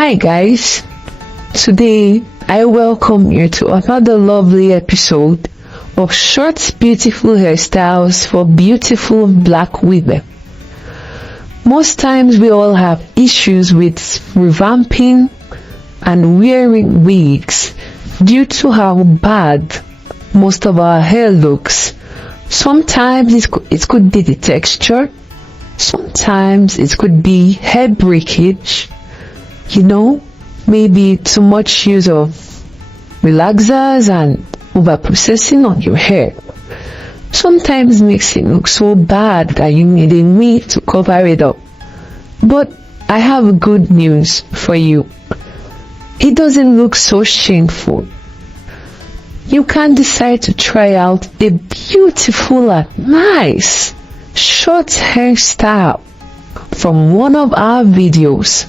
Hi guys, today I welcome you to another lovely episode of Short Beautiful Hairstyles for Beautiful Black Women. Most times we all have issues with revamping and wearing wigs due to how bad most of our hair looks. Sometimes it could be the texture, sometimes it could be hair breakage, maybe too much use of relaxers and over processing on your hair. Sometimes makes it look so bad that you need a wig to cover it up. But I have good news for you. It doesn't look so shameful. You can decide to try out a beautiful and nice short hairstyle from one of our videos.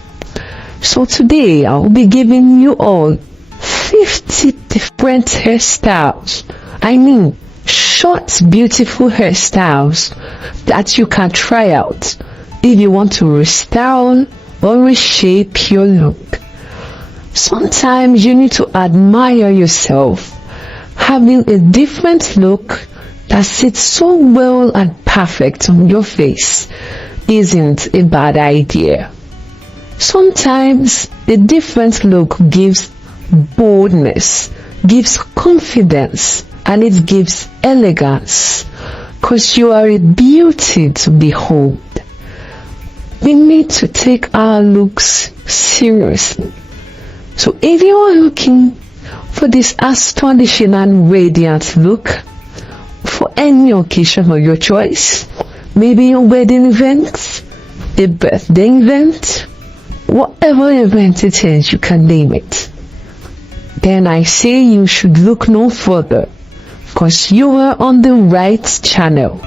So today I will be giving you all 50 different hairstyles. I mean short beautiful hairstyles that you can try out if you want to restyle or reshape your look. Sometimes you need to admire yourself. Having a different look that sits so well and perfect on your face isn't a bad idea. Sometimes a different look gives boldness, gives confidence, and it gives elegance, because you are a beauty to behold. We need to take our looks seriously. So if you are looking for this astonishing and radiant look for any occasion of your choice, maybe your wedding event, a birthday event, whatever event it is, you can name it, then I say you should look no further, because you are on the right channel.